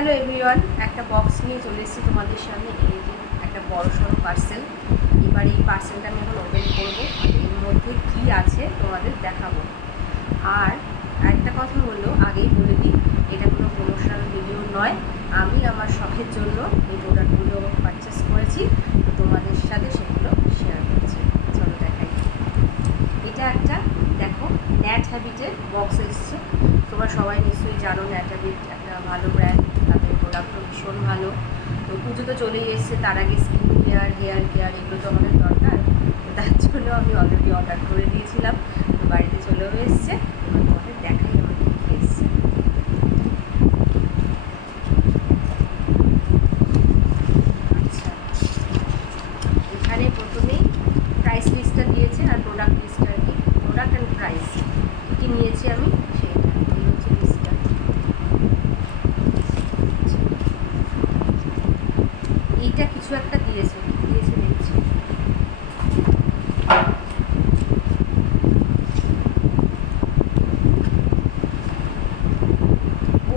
Hello everyone, একটা box নিয়ে চলে এসেছি তোমাদের সামনে। এই যে একটা বড়সড় পার্সেল। এবার এই পার্সেলটা আমি এখন ওপেন করবো, এর মধ্যে কী আছে তোমাদের দেখাবো। আর একটা কথা হলো, আগেই বলে দিই, এটা কোনো প্রমোশনাল ভিডিও নয়। আমি আমার শখের জন্য এই প্রোডাক্টগুলো পারচেস করেছি, তো তোমাদের সাথে সেগুলো শেয়ার করছি। চলো দেখাই। এটা একটা দেখো ন্যাট হ্যাবিটের বক্স এসছে। তোমরা সবাই নিশ্চয়ই জানো ন্যাট হ্যাবিট একটা ভালো ব্র্যান্ড, তাদের প্রোডাক্টও ভীষণ ভালো। তো পুজো তো চলেই এসছে, তার আগে স্কিন কেয়ার, হেয়ার কেয়ার এগুলো তো আমাদের দরকার। তো তার জন্য আমি অলরেডি অর্ডার করে দিয়েছিলাম, তো বাড়িতে চলেও এসছে। এবার তোমাদের দেখাই আমার কী কী এসছে। আচ্ছা, এখানে প্রথমেই প্রাইস লিস্টটা দিয়েছে আর প্রোডাক্ট লিস্টটা, আর কি প্রোডাক্ট অ্যান্ড প্রাইস কী নিয়েছি আমি সেইটা, এই হচ্ছে লিস্টটা। এইটা কিছু একটা দিয়েছে দেখছি।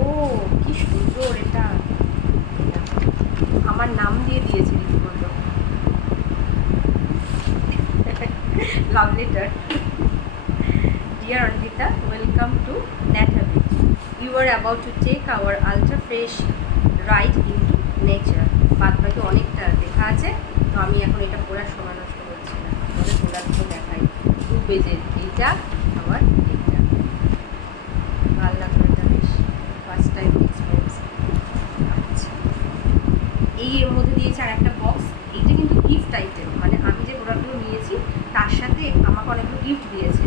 ও কি সুন্দর, এটা আমার নাম দিয়ে দিয়েছে রীতিমতো। Love letter. Dear Anvita, welcome to Nat Habit. We were about to take our ultra fresh ride into nature. বাদ বাকি অনেকটা লেখা আছে, তো আমি এখন এটা পড়ার সময় নষ্ট করছি না। আমাদের প্রোডাক্টগুলো দেখাই। 2 পেজের এইটা, আবার এইটা ভালো লাগলো, এটা বেশ ফার্স্ট টাইম এক্সপিরিয়েন্স। আচ্ছা, এই এর মধ্যে দিয়েছে আর একটা বক্স। এইটা কিন্তু গিফট আইটেম, মানে আমি যে প্রোডাক্টগুলো নিয়েছি তার সাথে আমাকে অনেকগুলো গিফট দিয়েছে।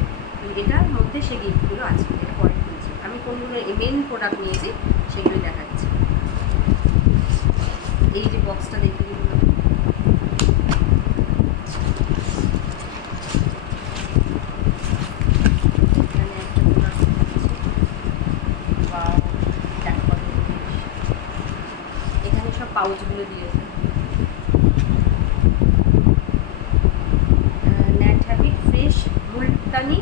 এটার মধ্যে সেই গিফটগুলো আছে, এটা পরে কিনছি। আমি কোনগুলো মেন প্রোডাক্ট নিয়েছি সেগুলোই দেখাচ্ছি। এই যে বক্সটা দেখে দিল, এখানে একটা প্রোডাক্ট দিয়েছে। ওয়াও, দেখো এখানে সব পাউচগুলো দিয়েছে। ন্যাট হ্যাবিট ফ্রেশ মুলতানি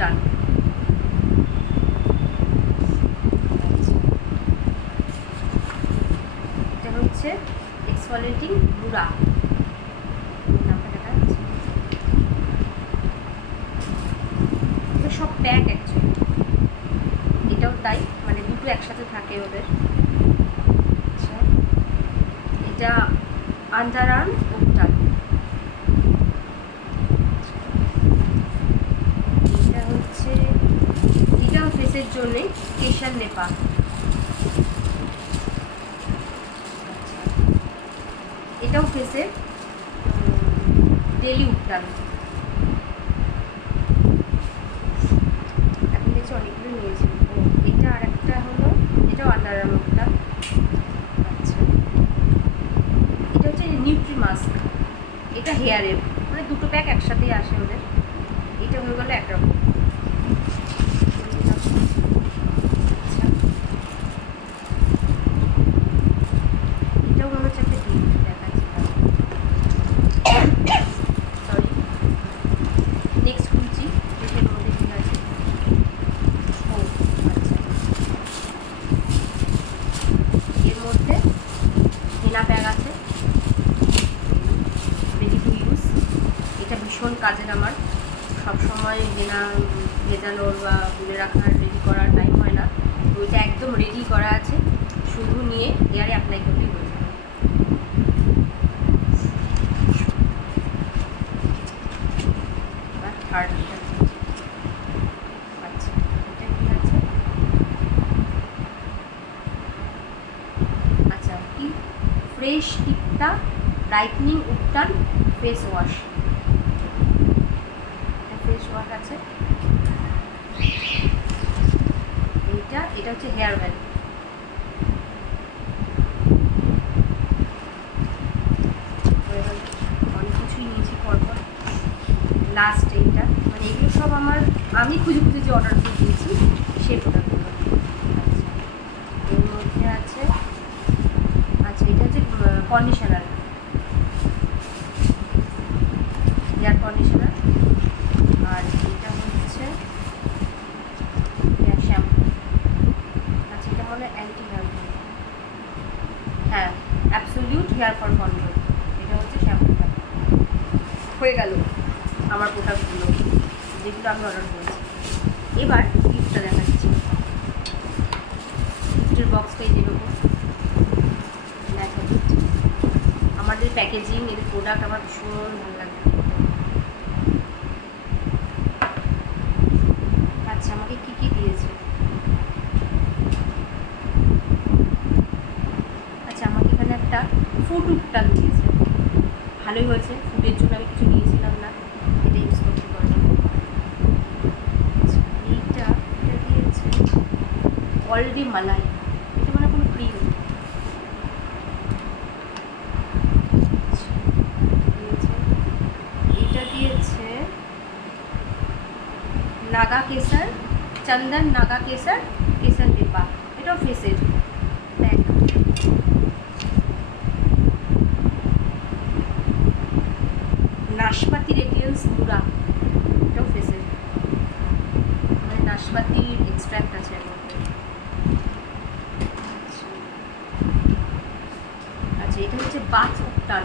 ডান। এটা হচ্ছে এক্সফলিয়েটিং গুঁড়া, নামটা দেখা যাচ্ছে। এটা সব প্যাক অ্যাকচুয়ালি, এটাও তাই, মানে দুটো একসাথে থাকে ওদের। আচ্ছা, এটা আন্ডারআর্ম উপটান। এটা হচ্ছে, এটাও ফেসের জন্যে কেশার লেপা। এটাও ফেসের ডেলি উপটান। এখন দেখছি অনেকগুলো নিয়েছি। ও, এটা আর একটা হলো, এটাও আন্ডারআর্ম উপটান। আচ্ছা, এটা হচ্ছে নিউট্রি মাস্ক, এটা হেয়ারের, মানে দুটো প্যাক একসাথেই আসে ওদের। এটা হয়ে গেলো একরকম। আচ্ছা, এটাও মনে হচ্ছে একটা গিফট দেখাচ্ছি। সরি, নেক্সট খুলছি এটার মধ্যে কী আছে। ও আচ্ছা, এর মধ্যে হেনা প্যাক আছে, রেডি টু ইউজ। এটা ভীষণ কাজের আমার, সবসময় হেনা ভেজানোর বা তুলে রাখার, রেডি করার টাইম হয় না। তো এটা একদম রেডি করা আছে, শুধু নিয়ে এয়ারে অ্যাপ্লাই করলেই হয়ে যাবে। এবার থার্ড এটা, আচ্ছা এটা কী আছে। আচ্ছা, কি fresh টিকটা brightening উপটান face wash. Face wash আছে এইটা, এটা হচ্ছে হেয়ার ওয়েল। অনেক কিছুই নিয়েছি পরপর। লাস্ট এইটা, মানে এগুলো সব আমার, আমি খুঁজে খুঁজে যে অর্ডারগুলো দিয়েছি সেই প্রোডাক্টগুলো। আচ্ছা, এর মধ্যে আছে, আচ্ছা এটা হচ্ছে কন্ডিশনার, হেয়ার কন্ডিশনার। আর এটা হচ্ছে হেয়ার শ্যাম্পু। আচ্ছা, এটা হলো anti hair. Hair fall control. এটা হচ্ছে শ্যাম্পুটা। হয়ে গেল আমার প্রোডাক্টগুলো যেগুলো আমি অর্ডার করেছি। এবার গিফটটা দেখাচ্ছি। গিফটের বক্সটাই যেরকম দেখা গিফট, আমাদের প্যাকেজিং, এদের প্রোডাক্ট আমার ভীষণ ভালো লাগে। আচ্ছা, আমাকে কী কী দিয়েছে? আচ্ছা, আমাকে এখানে একটা ফুড উপটান দিয়েছে, ভালোই হয়েছে। ফুডের জন্য আমি কিছু নিয়েছিলাম না, এটা ইউজ করতে পারলাম। এইটা দিয়েছে অলরেডি মালাই, এটা মানে কোনো ক্রিম দিয়েছে। এটা দিয়েছে নাগা কেসার, চন্দন নাগা কেসার, কেসার ডিব্বা, এটাও ফেসের প্যাক। নাশপাতি রেডিয়েন্স মুড়া, এটাও ফেসের, মানে নাশপাতির এক্সট্র্যাক্ট আছে এর মধ্যে। আচ্ছা, এটা হচ্ছে বাথ উপটান,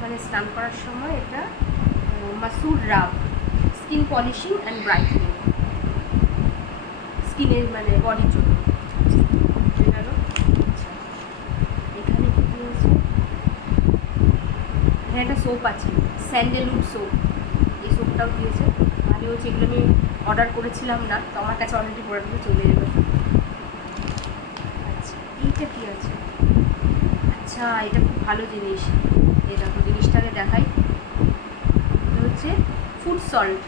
মানে স্নান করার সময় এটা মাসুর রাব, স্কিন পলিশিং অ্যান্ড ব্রাইটনিং, স্কিনের মানে বডির জন্য। গেল। আচ্ছা, এখানে কী দিয়েছে? এখানে একটা সোপ আছে, স্যান্ডেলউড সোপ, এই সোপটাও দিয়েছে। ভালো হচ্ছে, এগুলো আমি অর্ডার করেছিলাম না, তো আমার কাছে অলরেডি প্রোডাক্টগুলো চলে যাবে। আচ্ছা, এইটা কী আছে? আচ্ছা, এটা খুব ভালো জিনিস, এই দেখো জিনিসটাকে দেখাই। এটা হচ্ছে ফুড সল্ট,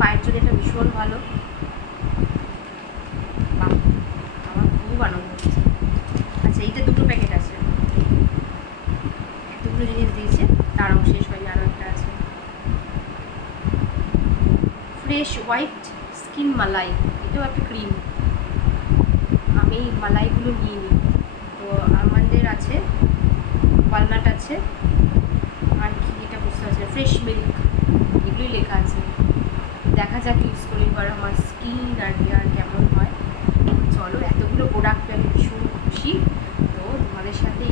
পায়ের জন্য এটা ভীষণ ভালো। বাহ, আমার খুব আনন্দ হচ্ছে। আচ্ছা, এইটা দুটো প্যাকেট আছে, এতগুলো জিনিস দিয়েছে, তারাও শেষ হয়নি, আরও একটা আছে। ফ্রেশ হোয়াইট স্কিন মালাই, এটাও একটা ক্রিম। আমি মালাইগুলো নিয়ে নিই। তো আমন্ডের আছে, ওয়ালনাট আছে, আর কি এটা বুঝতে পারছি না, ফ্রেশ মিল্ক, এগুলোই লেখা আছে। দেখা যাক ইউজ করি এবার আমার স্কিন আর হেয়ার কেমন হয়। চলো, এতগুলো প্রোডাক্ট আমি ভীষণ খুশি, তো তোমাদের সাথে